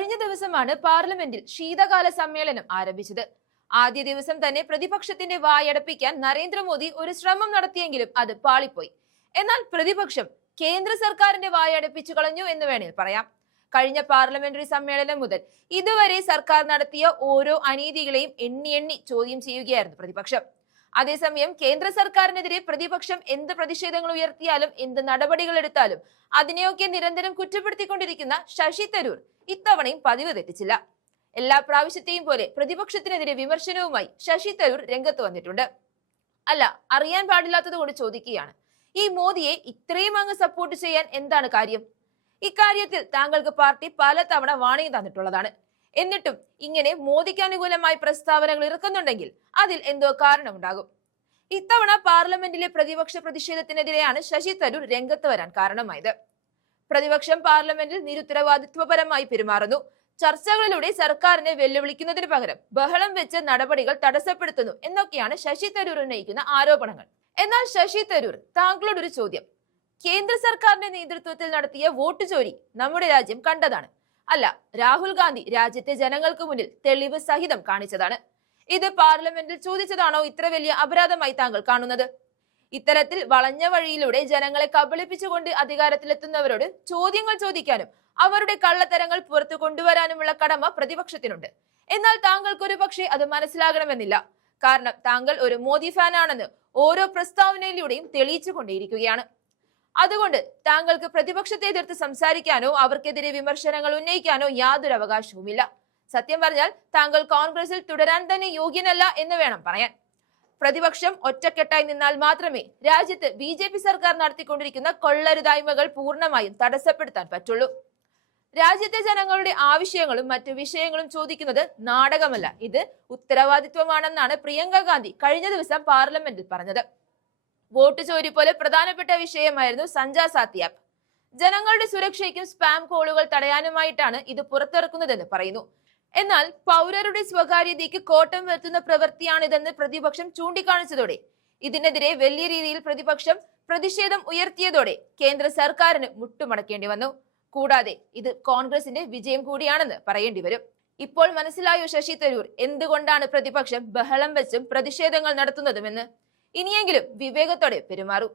കഴിഞ്ഞ ദിവസമാണ് പാർലമെന്റിൽ ശീതകാല സമ്മേളനം ആരംഭിച്ചത്. ആദ്യ ദിവസം തന്നെ പ്രതിപക്ഷത്തിന്റെ വായടപ്പിക്കാൻ നരേന്ദ്രമോദി ഒരു ശ്രമം നടത്തിയെങ്കിലും അത് പാളിപ്പോയി. എന്നാൽ പ്രതിപക്ഷം കേന്ദ്ര സർക്കാരിന്റെ വായടപ്പിച്ചു കളഞ്ഞു എന്ന് വേണേൽ പറയാം. കഴിഞ്ഞ പാർലമെന്ററി സമ്മേളനം മുതൽ ഇതുവരെ സർക്കാർ നടത്തിയ ഓരോ അനീതികളെയും എണ്ണി എണ്ണി ചോദ്യം ചെയ്യുകയായിരുന്നു പ്രതിപക്ഷം. അതേസമയം കേന്ദ്ര സർക്കാരിനെതിരെ പ്രതിപക്ഷം എന്ത് പ്രതിഷേധങ്ങൾ ഉയർത്തിയാലും എന്ത് നടപടികൾ എടുത്താലും അതിനെയൊക്കെ നിരന്തരം കുറ്റപ്പെടുത്തിക്കൊണ്ടിരിക്കുന്ന ശശി തരൂർ ഇത്തവണയും പതിവ് തെറ്റിച്ചില്ല. എല്ലാ പ്രാവശ്യത്തെയും പോലെ പ്രതിപക്ഷത്തിനെതിരെ വിമർശനവുമായി ശശി തരൂർ രംഗത്ത് വന്നിട്ടുണ്ട്. അല്ല, അറിയാൻ പാടില്ലാത്തത് കൊണ്ട് ചോദിക്കുകയാണ്, ഈ മോദിയെ ഇത്രയും അങ്ങ് സപ്പോർട്ട് ചെയ്യാൻ എന്താണ് കാര്യം? ഇക്കാര്യത്തിൽ താങ്കൾക്ക് പാർട്ടി പലതവണ വാണിംഗ് തന്നിട്ടുള്ളതാണ്. എന്നിട്ടും ഇങ്ങനെ മോദിക്ക് അനുകൂലമായി പ്രസ്താവനകൾ ഇറക്കുന്നുണ്ടെങ്കിൽ അതിൽ എന്തോ കാരണമുണ്ടാകും. ഇത്തവണ പാർലമെന്റിലെ പ്രതിപക്ഷ പ്രതിഷേധത്തിനെതിരെയാണ് ശശി തരൂർ രംഗത്ത് വരാൻ കാരണമായത്. പ്രതിപക്ഷം പാർലമെന്റിൽ നിരുത്തരവാദിത്വപരമായി പെരുമാറുന്നു, ചർച്ചകളിലൂടെ സർക്കാരിനെ വെല്ലുവിളിക്കുന്നതിന് പകരം ബഹളം വെച്ച് നടപടികൾ തടസ്സപ്പെടുത്തുന്നു എന്നൊക്കെയാണ് ശശി തരൂർ ഉന്നയിക്കുന്ന ആരോപണങ്ങൾ. എന്നാൽ ശശി തരൂർ, താങ്കളോട് ഒരു ചോദ്യം. കേന്ദ്ര സർക്കാരിന്റെ നേതൃത്വത്തിൽ നടത്തിയ വോട്ട് ചോരി നമ്മുടെ രാജ്യം കണ്ടതാണ്. അല്ല, രാഹുൽ ഗാന്ധി രാജ്യത്തെ ജനങ്ങൾക്ക് മുന്നിൽ തെളിവ് സഹിതം കാണിച്ചതാണ്. ഇത് പാർലമെന്റിൽ ചോദിച്ചതാണോ ഇത്ര വലിയ അപരാധമായി താങ്കൾ കാണുന്നത്? ഇത്തരത്തിൽ വളഞ്ഞ വഴിയിലൂടെ ജനങ്ങളെ കബളിപ്പിച്ചുകൊണ്ട് അധികാരത്തിലെത്തുന്നവരോട് ചോദ്യങ്ങൾ ചോദിക്കാനും അവരുടെ കള്ളത്തരങ്ങൾ പുറത്തു കൊണ്ടുവരാനുമുള്ള കടമ പ്രതിപക്ഷത്തിനുണ്ട്. എന്നാൽ താങ്കൾക്ക് ഒരു പക്ഷേ അത് മനസ്സിലാകണമെന്നില്ല. കാരണം താങ്കൾ ഒരു മോദി ഫാൻ ആണെന്ന് ഓരോ പ്രസ്താവനയിലൂടെയും തെളിയിച്ചു കൊണ്ടേയിരിക്കുകയാണ്. അതുകൊണ്ട് താങ്കൾക്ക് പ്രതിപക്ഷത്തെ എതിർത്ത് സംസാരിക്കാനോ അവർക്കെതിരെ വിമർശനങ്ങൾ ഉന്നയിക്കാനോ യാതൊരു അവകാശവുമില്ല. സത്യം പറഞ്ഞാൽ താങ്കൾ കോൺഗ്രസിൽ തുടരാൻ തന്നെ യോഗ്യനല്ല എന്ന് വേണം പറയാൻ. പ്രതിപക്ഷം ഒറ്റക്കെട്ടായി നിന്നാൽ മാത്രമേ രാജ്യത്ത് BJP സർക്കാർ നടത്തിക്കൊണ്ടിരിക്കുന്ന കൊള്ളരുതായ്മകൾ പൂർണ്ണമായും തടസ്സപ്പെടുത്താൻ പറ്റുള്ളൂ. രാജ്യത്തെ ജനങ്ങളുടെ ആവശ്യങ്ങളും മറ്റു വിഷയങ്ങളും ചോദിക്കുന്നത് നാടകമല്ല, ഇത് ഉത്തരവാദിത്വമാണെന്നാണ് പ്രിയങ്ക ഗാന്ധി കഴിഞ്ഞ ദിവസം പാർലമെന്റിൽ പറഞ്ഞത്. വോട്ട് ചോരി പോലെ പ്രധാനപ്പെട്ട വിഷയമായിരുന്നു സഞ്ജാ സാത്തി ആപ്പ്. ജനങ്ങളുടെ സുരക്ഷയ്ക്കും സ്പാം കോളുകൾ തടയാനുമായിട്ടാണ് ഇത് പുറത്തിറക്കുന്നതെന്ന് പറയുന്നു. എന്നാൽ പൗരരുടെ സ്വകാര്യതയ്ക്ക് കോട്ടം വരുത്തുന്ന പ്രവൃത്തിയാണിതെന്ന് പ്രതിപക്ഷം ചൂണ്ടിക്കാണിച്ചതോടെ ഇതിനെതിരെ വലിയ രീതിയിൽ പ്രതിപക്ഷം പ്രതിഷേധം ഉയർത്തിയതോടെ കേന്ദ്ര സർക്കാരിന് മുട്ടുമടക്കേണ്ടി വന്നു. കൂടാതെ ഇത് കോൺഗ്രസിന്റെ വിജയം കൂടിയാണെന്ന് പറയേണ്ടി വരും. ഇപ്പോൾ മനസ്സിലായോ ശശി തരൂർ എന്തുകൊണ്ടാണ് പ്രതിപക്ഷം ബഹളം വെച്ചും പ്രതിഷേധങ്ങൾ നടത്തുന്നതുമെന്ന്? ഇനിയെങ്കിലും വിവേകത്തോടെ പെരുമാറൂ.